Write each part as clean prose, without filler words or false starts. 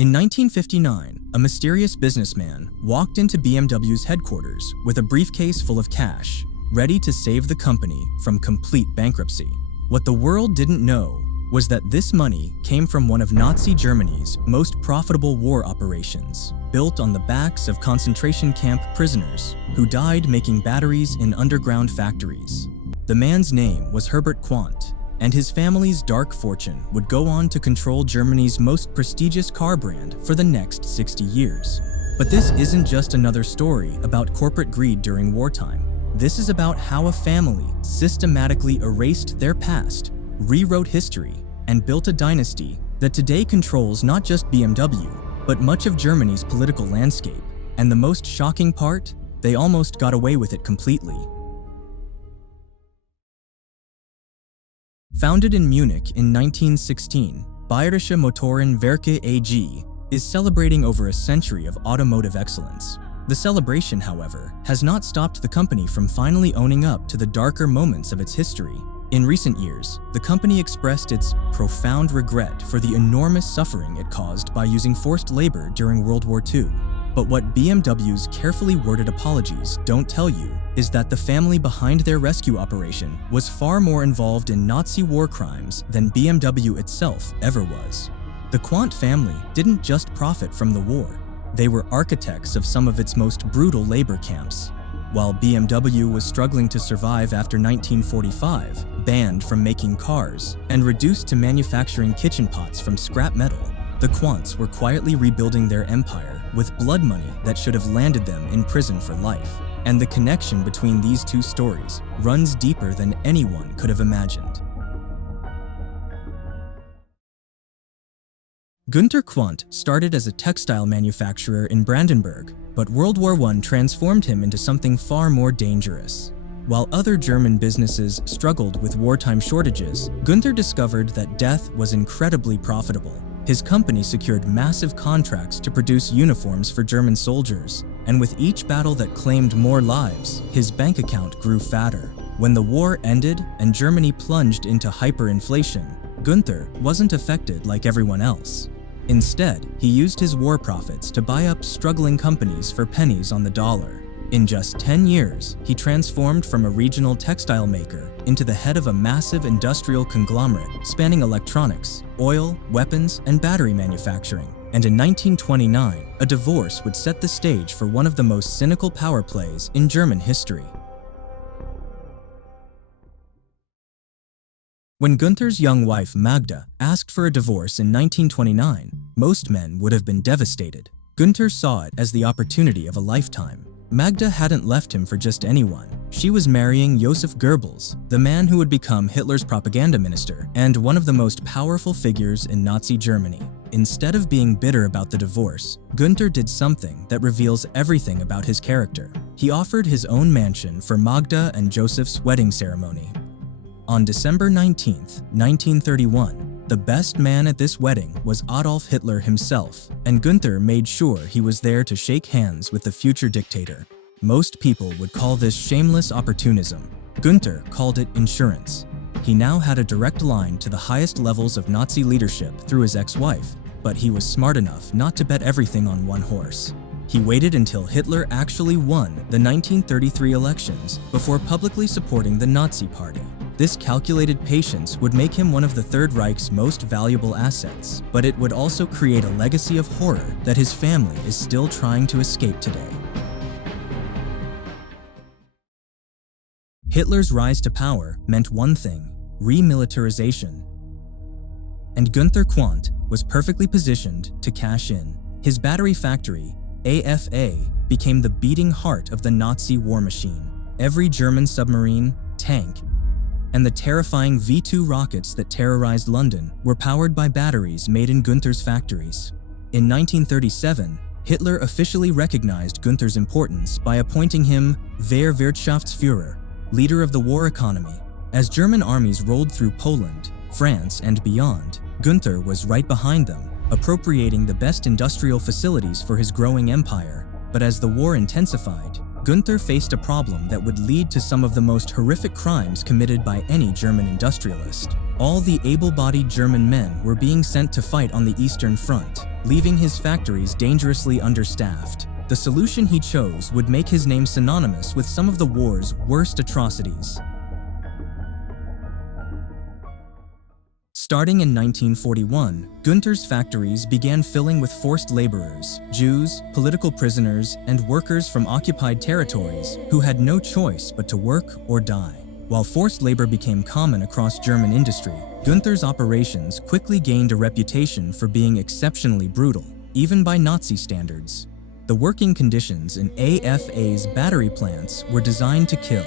In 1959, a mysterious businessman walked into BMW's headquarters with a briefcase full of cash, ready to save the company from complete bankruptcy. What the world didn't know was that this money came from one of Nazi Germany's most profitable war operations, built on the backs of concentration camp prisoners who died making batteries in underground factories. The man's name was Herbert Quandt, and his family's dark fortune would go on to control Germany's most prestigious car brand for the next 60 years. But this isn't just another story about corporate greed during wartime. This is about how a family systematically erased their past, rewrote history, and built a dynasty that today controls not just BMW, but much of Germany's political landscape. And the most shocking part, they almost got away with it completely. Founded in Munich in 1916, Bayerische Motorenwerke AG is celebrating over a century of automotive excellence. The celebration, however, has not stopped the company from finally owning up to the darker moments of its history. In recent years, the company expressed its profound regret for the enormous suffering it caused by using forced labor during World War II. But what BMW's carefully worded apologies don't tell you is that the family behind their rescue operation was far more involved in Nazi war crimes than BMW itself ever was. The Quandt family didn't just profit from the war. They were architects of some of its most brutal labor camps. While BMW was struggling to survive after 1945, banned from making cars, and reduced to manufacturing kitchen pots from scrap metal, the Quandts were quietly rebuilding their empire with blood money that should have landed them in prison for life. And the connection between these two stories runs deeper than anyone could have imagined. Günther Quandt started as a textile manufacturer in Brandenburg, but World War I transformed him into something far more dangerous. While other German businesses struggled with wartime shortages, Günther discovered that death was incredibly profitable. His company secured massive contracts to produce uniforms for German soldiers, and with each battle that claimed more lives, his bank account grew fatter. When the war ended and Germany plunged into hyperinflation, Günther wasn't affected like everyone else. Instead, he used his war profits to buy up struggling companies for pennies on the dollar. In just 10 years, he transformed from a regional textile maker into the head of a massive industrial conglomerate spanning electronics, oil, weapons, and battery manufacturing. And in 1929, a divorce would set the stage for one of the most cynical power plays in German history. When Günther's young wife Magda asked for a divorce in 1929, most men would have been devastated. Günther saw it as the opportunity of a lifetime. Magda hadn't left him for just anyone. She was marrying Josef Goebbels, the man who would become Hitler's propaganda minister and one of the most powerful figures in Nazi Germany. Instead of being bitter about the divorce, Günther did something that reveals everything about his character. He offered his own mansion for Magda and Josef's wedding ceremony. On December 19, 1931, the best man at this wedding was Adolf Hitler himself, and Günther made sure he was there to shake hands with the future dictator. Most people would call this shameless opportunism. Günther called it insurance. He now had a direct line to the highest levels of Nazi leadership through his ex-wife, but he was smart enough not to bet everything on one horse. He waited until Hitler actually won the 1933 elections before publicly supporting the Nazi Party. This calculated patience would make him one of the Third Reich's most valuable assets, but it would also create a legacy of horror that his family is still trying to escape today. Hitler's rise to power meant one thing: remilitarization. And Günther Quandt was perfectly positioned to cash in. His battery factory, AFA, became the beating heart of the Nazi war machine. Every German submarine, tank, and the terrifying V-2 rockets that terrorized London were powered by batteries made in Günther's factories. In 1937, Hitler officially recognized Günther's importance by appointing him Wehr Wirtschaftsführer, leader of the war economy. As German armies rolled through Poland, France, and beyond, Günther was right behind them, appropriating the best industrial facilities for his growing empire. But as the war intensified, Günther faced a problem that would lead to some of the most horrific crimes committed by any German industrialist. All the able-bodied German men were being sent to fight on the Eastern Front, leaving his factories dangerously understaffed. The solution he chose would make his name synonymous with some of the war's worst atrocities. Starting in 1941, Günther's factories began filling with forced laborers, Jews, political prisoners, and workers from occupied territories who had no choice but to work or die. While forced labor became common across German industry, Günther's operations quickly gained a reputation for being exceptionally brutal, even by Nazi standards. The working conditions in AFA's battery plants were designed to kill.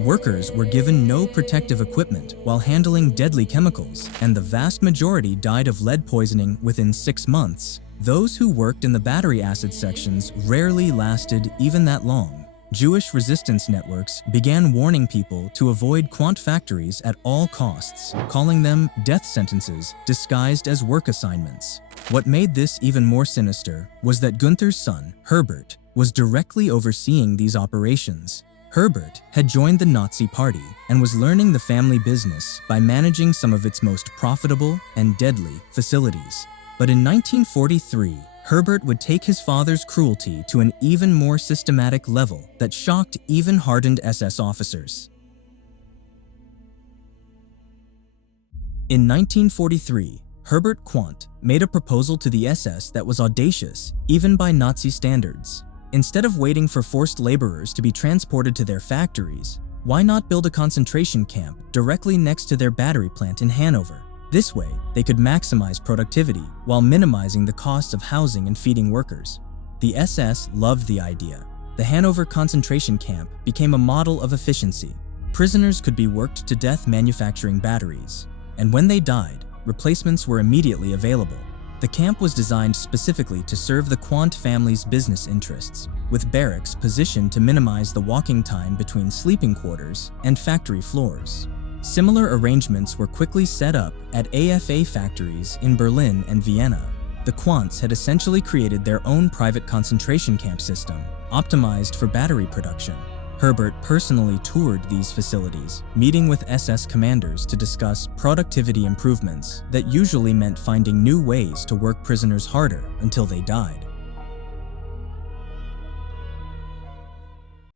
Workers were given no protective equipment while handling deadly chemicals, and the vast majority died of lead poisoning within 6 months. Those who worked in the battery acid sections rarely lasted even that long. Jewish resistance networks began warning people to avoid Quandt factories at all costs, calling them death sentences disguised as work assignments. What made this even more sinister was that Günther's son, Herbert, was directly overseeing these operations. Herbert had joined the Nazi Party and was learning the family business by managing some of its most profitable and deadly facilities. But in 1943, Herbert would take his father's cruelty to an even more systematic level that shocked even hardened SS officers. In 1943, Herbert Quandt made a proposal to the SS that was audacious, even by Nazi standards. Instead of waiting for forced laborers to be transported to their factories, why not build a concentration camp directly next to their battery plant in Hanover? This way, they could maximize productivity while minimizing the costs of housing and feeding workers. The SS loved the idea. The Hanover concentration camp became a model of efficiency. Prisoners could be worked to death manufacturing batteries, and when they died, replacements were immediately available. The camp was designed specifically to serve the Quandt family's business interests, with barracks positioned to minimize the walking time between sleeping quarters and factory floors. Similar arrangements were quickly set up at AFA factories in Berlin and Vienna. The Quandts had essentially created their own private concentration camp system, optimized for battery production. Herbert personally toured these facilities, meeting with SS commanders to discuss productivity improvements that usually meant finding new ways to work prisoners harder until they died.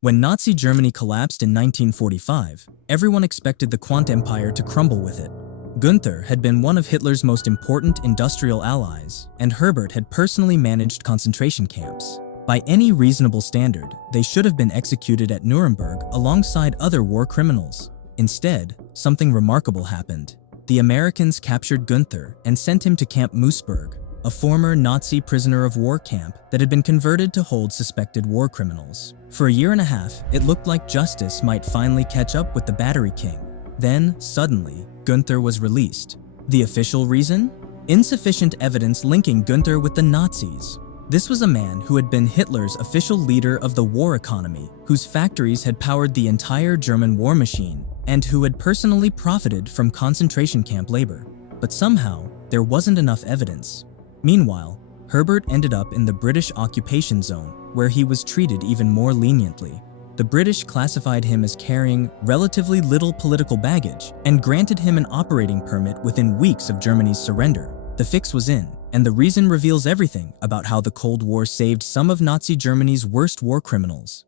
When Nazi Germany collapsed in 1945, everyone expected the Quandt Empire to crumble with it. Günther had been one of Hitler's most important industrial allies, and Herbert had personally managed concentration camps. By any reasonable standard, they should have been executed at Nuremberg alongside other war criminals. Instead, something remarkable happened. The Americans captured Günther and sent him to Camp Moosburg, a former Nazi prisoner of war camp that had been converted to hold suspected war criminals. For a year and a half, it looked like justice might finally catch up with the Battery King. Then, suddenly, Günther was released. The official reason? Insufficient evidence linking Günther with the Nazis. This was a man who had been Hitler's official leader of the war economy, whose factories had powered the entire German war machine, and who had personally profited from concentration camp labor. But somehow, there wasn't enough evidence. Meanwhile, Herbert ended up in the British occupation zone, where he was treated even more leniently. The British classified him as carrying relatively little political baggage and granted him an operating permit within weeks of Germany's surrender. The fix was in, and the reason reveals everything about how the Cold War saved some of Nazi Germany's worst war criminals.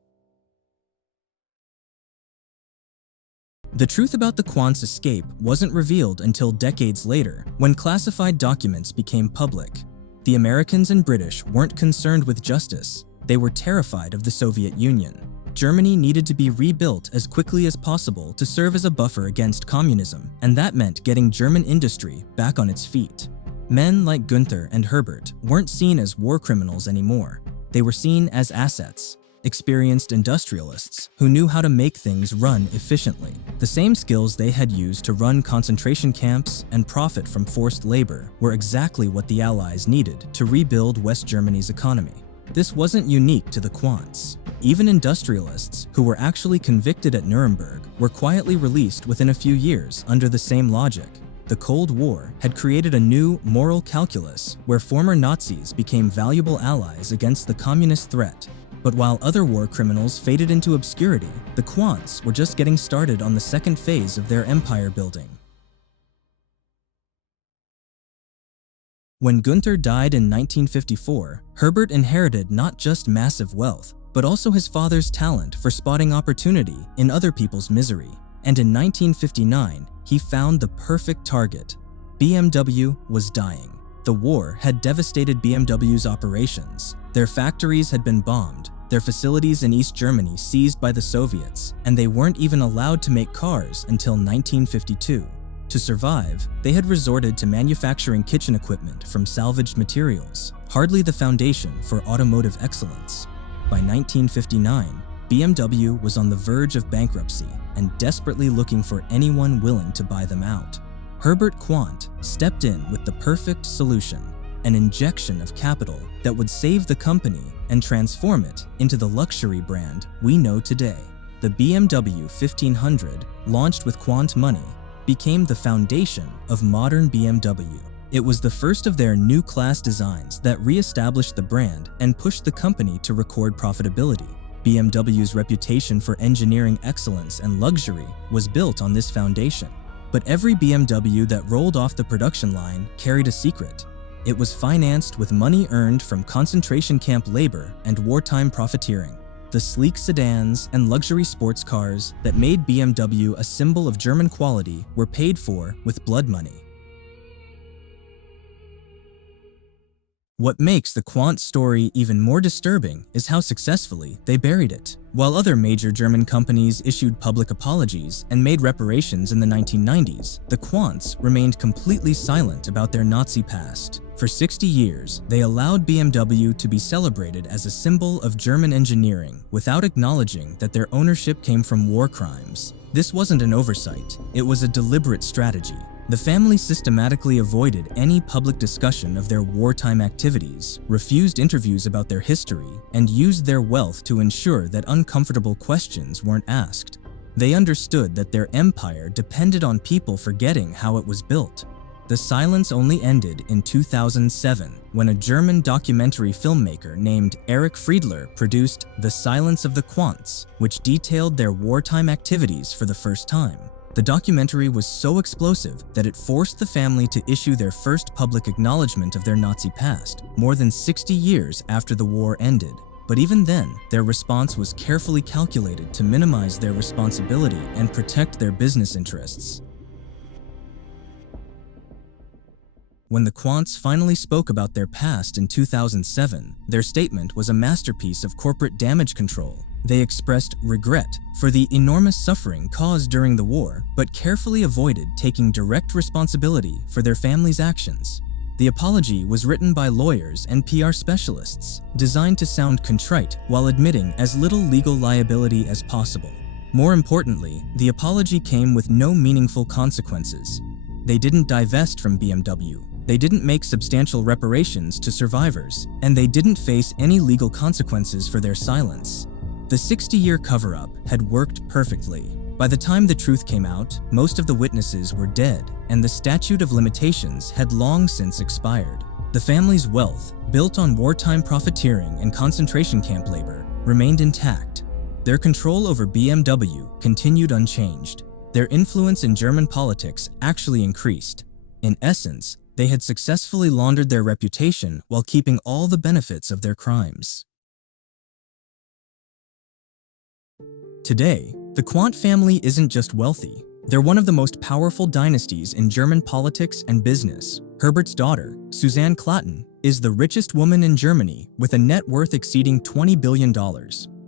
The truth about the Quandts' escape wasn't revealed until decades later, when classified documents became public. The Americans and British weren't concerned with justice, they were terrified of the Soviet Union. Germany needed to be rebuilt as quickly as possible to serve as a buffer against communism, and that meant getting German industry back on its feet. Men like Günther and Herbert weren't seen as war criminals anymore. They were seen as assets, experienced industrialists who knew how to make things run efficiently. The same skills they had used to run concentration camps and profit from forced labor were exactly what the Allies needed to rebuild West Germany's economy. This wasn't unique to the Quandts. Even industrialists who were actually convicted at Nuremberg were quietly released within a few years under the same logic. The Cold War had created a new moral calculus where former Nazis became valuable allies against the communist threat. But while other war criminals faded into obscurity, the Quandts were just getting started on the second phase of their empire building. When Günther died in 1954, Herbert inherited not just massive wealth, but also his father's talent for spotting opportunity in other people's misery. And in 1959, he found the perfect target. BMW was dying. The war had devastated BMW's operations. Their factories had been bombed, their facilities in East Germany seized by the Soviets, and they weren't even allowed to make cars until 1952. To survive, they had resorted to manufacturing kitchen equipment from salvaged materials, hardly the foundation for automotive excellence. By 1959, BMW was on the verge of bankruptcy and desperately looking for anyone willing to buy them out. Herbert Quandt stepped in with the perfect solution, an injection of capital that would save the company and transform it into the luxury brand we know today. The BMW 1500, launched with Quandt money, became the foundation of modern BMW. It was the first of their new class designs that re-established the brand and pushed the company to record profitability. BMW's reputation for engineering excellence and luxury was built on this foundation. But every BMW that rolled off the production line carried a secret. It was financed with money earned from concentration camp labor and wartime profiteering. The sleek sedans and luxury sports cars that made BMW a symbol of German quality were paid for with blood money. What makes the Quandt story even more disturbing is how successfully they buried it. While other major German companies issued public apologies and made reparations in the 1990s, the Quandts remained completely silent about their Nazi past. For 60 years, they allowed BMW to be celebrated as a symbol of German engineering without acknowledging that their ownership came from war crimes. This wasn't an oversight, it was a deliberate strategy. The family systematically avoided any public discussion of their wartime activities, refused interviews about their history, and used their wealth to ensure that uncomfortable questions weren't asked. They understood that their empire depended on people forgetting how it was built. The silence only ended in 2007 when a German documentary filmmaker named Erich Friedler produced The Silence of the Quandts, which detailed their wartime activities for the first time. The documentary was so explosive that it forced the family to issue their first public acknowledgement of their Nazi past, more than 60 years after the war ended. But even then, their response was carefully calculated to minimize their responsibility and protect their business interests. When the Quandts finally spoke about their past in 2007, their statement was a masterpiece of corporate damage control. They expressed regret for the enormous suffering caused during the war, but carefully avoided taking direct responsibility for their family's actions. The apology was written by lawyers and PR specialists, designed to sound contrite while admitting as little legal liability as possible. More importantly, the apology came with no meaningful consequences. They didn't divest from BMW. They didn't make substantial reparations to survivors, and they didn't face any legal consequences for their silence. The 60-year cover-up had worked perfectly. By the time the truth came out, most of the witnesses were dead, and the statute of limitations had long since expired. The family's wealth, built on wartime profiteering and concentration camp labor, remained intact. Their control over BMW continued unchanged. Their influence in German politics actually increased. In essence, they had successfully laundered their reputation while keeping all the benefits of their crimes. Today, the Quandt family isn't just wealthy. They're one of the most powerful dynasties in German politics and business. Herbert's daughter, Susanne Klatten, is the richest woman in Germany with a net worth exceeding $20 billion.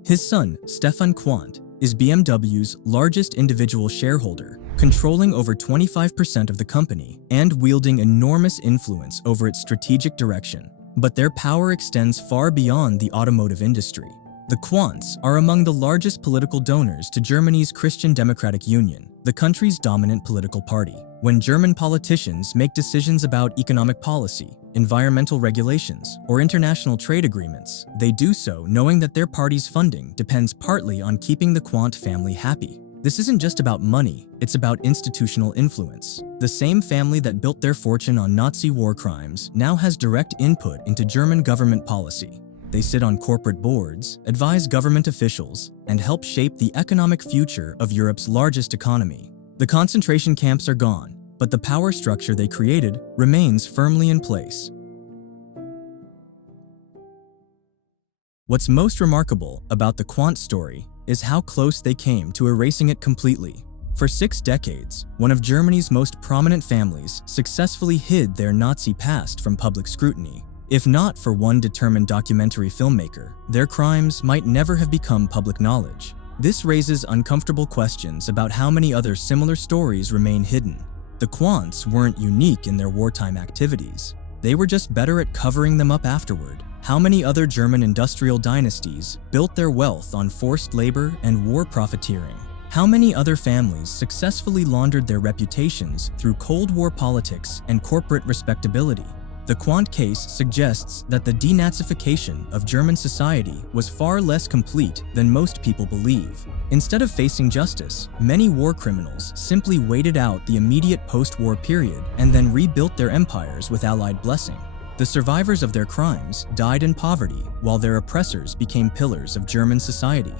His son, Stefan Quandt, is BMW's largest individual shareholder, controlling over 25% of the company and wielding enormous influence over its strategic direction. But their power extends far beyond the automotive industry. The Quandts are among the largest political donors to Germany's Christian Democratic Union, the country's dominant political party. When German politicians make decisions about economic policy, environmental regulations, or international trade agreements, they do so knowing that their party's funding depends partly on keeping the Quandt family happy. This isn't just about money, it's about institutional influence. The same family that built their fortune on Nazi war crimes now has direct input into German government policy. They sit on corporate boards, advise government officials, and help shape the economic future of Europe's largest economy. The concentration camps are gone, but the power structure they created remains firmly in place. What's most remarkable about the Quandt story is how close they came to erasing it completely. For 6 decades, one of Germany's most prominent families successfully hid their Nazi past from public scrutiny. If not for one determined documentary filmmaker, their crimes might never have become public knowledge. This raises uncomfortable questions about how many other similar stories remain hidden. The Quandts weren't unique in their wartime activities. They were just better at covering them up afterward. How many other German industrial dynasties built their wealth on forced labor and war profiteering? How many other families successfully laundered their reputations through Cold War politics and corporate respectability? The Quandt case suggests that the denazification of German society was far less complete than most people believe. Instead of facing justice, many war criminals simply waited out the immediate post-war period and then rebuilt their empires with Allied blessing. The survivors of their crimes died in poverty, while their oppressors became pillars of German society.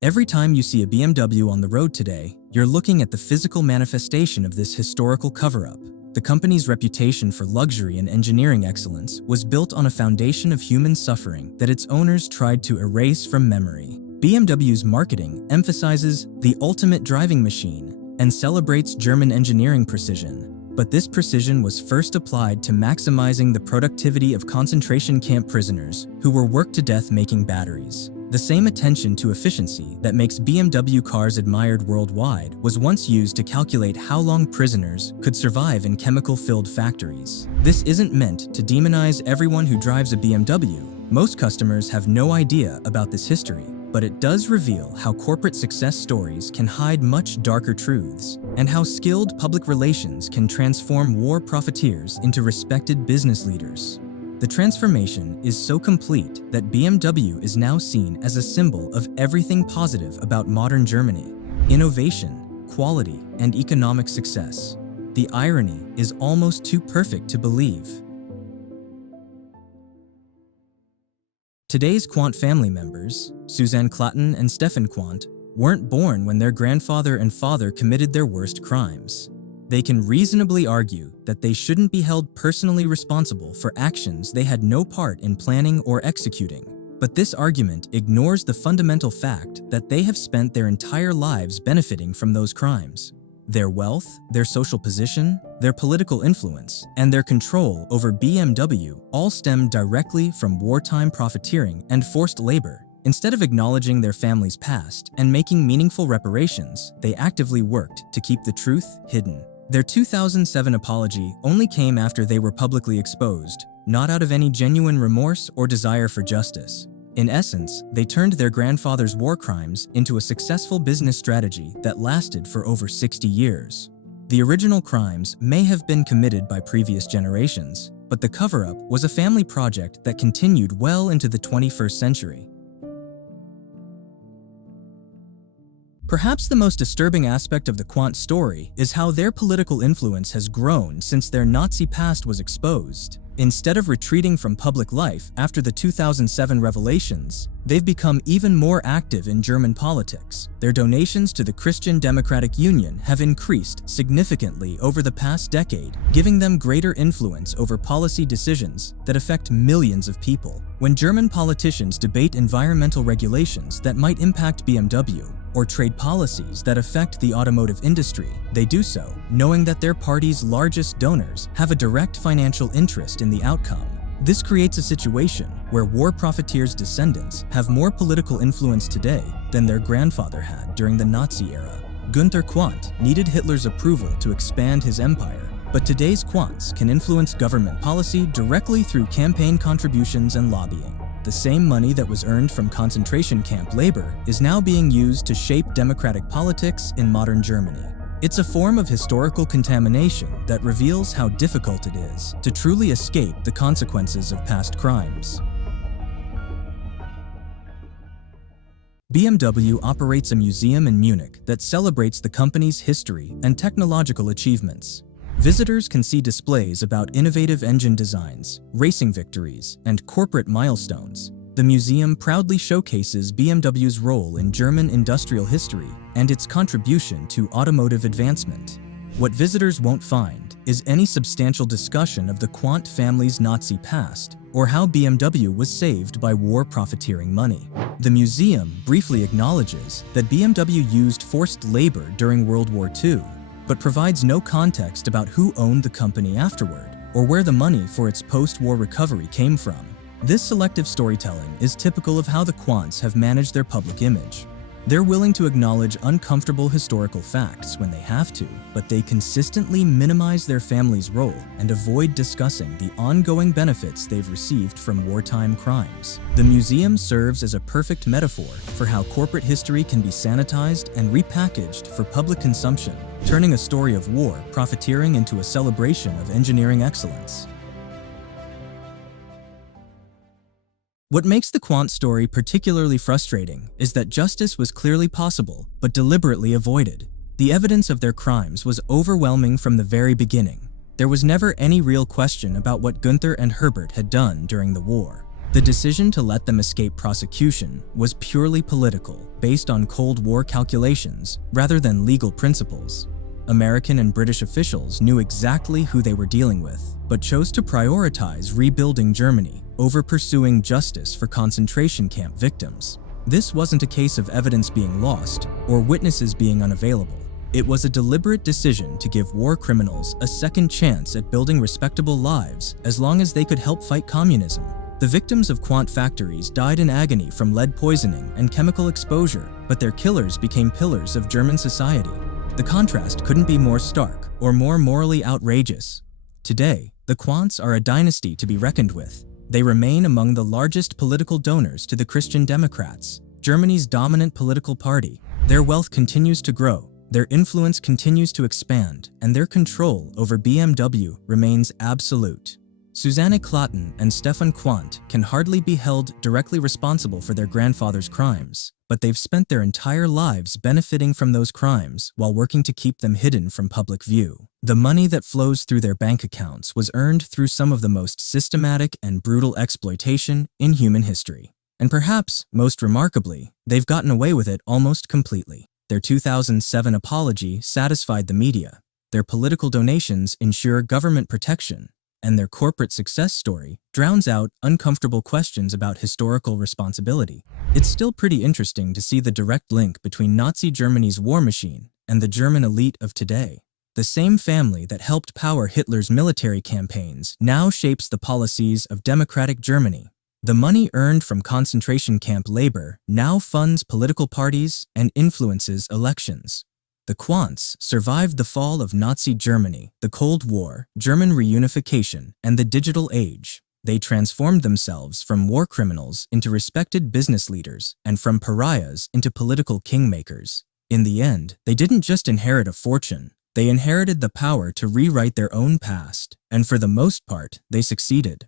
Every time you see a BMW on the road today, you're looking at the physical manifestation of this historical cover-up. The company's reputation for luxury and engineering excellence was built on a foundation of human suffering that its owners tried to erase from memory. BMW's marketing emphasizes the ultimate driving machine and celebrates German engineering precision. But this precision was first applied to maximizing the productivity of concentration camp prisoners who were worked to death making batteries. The same attention to efficiency that makes BMW cars admired worldwide was once used to calculate how long prisoners could survive in chemical-filled factories. This isn't meant to demonize everyone who drives a BMW. Most customers have no idea about this history, but it does reveal how corporate success stories can hide much darker truths, and how skilled public relations can transform war profiteers into respected business leaders. The transformation is so complete that BMW is now seen as a symbol of everything positive about modern Germany: innovation, quality, and economic success. The irony is almost too perfect to believe. Today's Quandt family members, Susanne Klatten and Stefan Quandt, weren't born when their grandfather and father committed their worst crimes. They can reasonably argue that they shouldn't be held personally responsible for actions they had no part in planning or executing. But this argument ignores the fundamental fact that they have spent their entire lives benefiting from those crimes. Their wealth, their social position, their political influence, and their control over BMW all stem directly from wartime profiteering and forced labor. Instead of acknowledging their family's past and making meaningful reparations, they actively worked to keep the truth hidden. Their 2007 apology only came after they were publicly exposed, not out of any genuine remorse or desire for justice. In essence, they turned their grandfather's war crimes into a successful business strategy that lasted for over 60 years. The original crimes may have been committed by previous generations, but the cover-up was a family project that continued well into the 21st century. Perhaps the most disturbing aspect of the Quandt story is how their political influence has grown since their Nazi past was exposed. Instead of retreating from public life after the 2007 revelations, they've become even more active in German politics. Their donations to the Christian Democratic Union have increased significantly over the past decade, giving them greater influence over policy decisions that affect millions of people. When German politicians debate environmental regulations that might impact BMW, or trade policies that affect the automotive industry, they do so knowing that their party's largest donors have a direct financial interest in the outcome. This creates a situation where war profiteers' descendants have more political influence today than their grandfather had during the Nazi era. Günther Quandt needed Hitler's approval to expand his empire, but today's Quandts can influence government policy directly through campaign contributions and lobbying. The same money that was earned from concentration camp labor is now being used to shape democratic politics in modern Germany. It's a form of historical contamination that reveals how difficult it is to truly escape the consequences of past crimes. BMW operates a museum in Munich that celebrates the company's history and technological achievements. Visitors can see displays about innovative engine designs, racing victories, and corporate milestones. The museum proudly showcases BMW's role in German industrial history and its contribution to automotive advancement. What visitors won't find is any substantial discussion of the Quandt family's Nazi past or how BMW was saved by war profiteering money. The museum briefly acknowledges that BMW used forced labor during World War II, but provides no context about who owned the company afterward or where the money for its post-war recovery came from. This selective storytelling is typical of how the Quandts have managed their public image. They're willing to acknowledge uncomfortable historical facts when they have to, but they consistently minimize their family's role and avoid discussing the ongoing benefits they've received from wartime crimes. The museum serves as a perfect metaphor for how corporate history can be sanitized and repackaged for public consumption, turning a story of war profiteering into a celebration of engineering excellence. What makes the Quandt story particularly frustrating is that justice was clearly possible, but deliberately avoided. The evidence of their crimes was overwhelming from the very beginning. There was never any real question about what Gunther and Herbert had done during the war. The decision to let them escape prosecution was purely political, based on Cold War calculations rather than legal principles. American and British officials knew exactly who they were dealing with, but chose to prioritize rebuilding Germany over pursuing justice for concentration camp victims. This wasn't a case of evidence being lost or witnesses being unavailable. It was a deliberate decision to give war criminals a second chance at building respectable lives as long as they could help fight communism. The victims of Quandt factories died in agony from lead poisoning and chemical exposure, but their killers became pillars of German society. The contrast couldn't be more stark or more morally outrageous. Today, the Quandts are a dynasty to be reckoned with. They remain among the largest political donors to the Christian Democrats, Germany's dominant political party. Their wealth continues to grow, their influence continues to expand, and their control over BMW remains absolute. Susanne Klatten and Stefan Quandt can hardly be held directly responsible for their grandfather's crimes, but they've spent their entire lives benefiting from those crimes while working to keep them hidden from public view. The money that flows through their bank accounts was earned through some of the most systematic and brutal exploitation in human history. And perhaps, most remarkably, they've gotten away with it almost completely. Their 2007 apology satisfied the media. Their political donations ensure government protection, and their corporate success story drowns out uncomfortable questions about historical responsibility. It's still pretty interesting to see the direct link between Nazi Germany's war machine and the German elite of today. The same family that helped power Hitler's military campaigns now shapes the policies of democratic Germany. The money earned from concentration camp labor now funds political parties and influences elections. The Quandts survived the fall of Nazi Germany, the Cold War, German reunification, and the digital age. They transformed themselves from war criminals into respected business leaders and from pariahs into political kingmakers. In the end, they didn't just inherit a fortune, they inherited the power to rewrite their own past, and for the most part, they succeeded.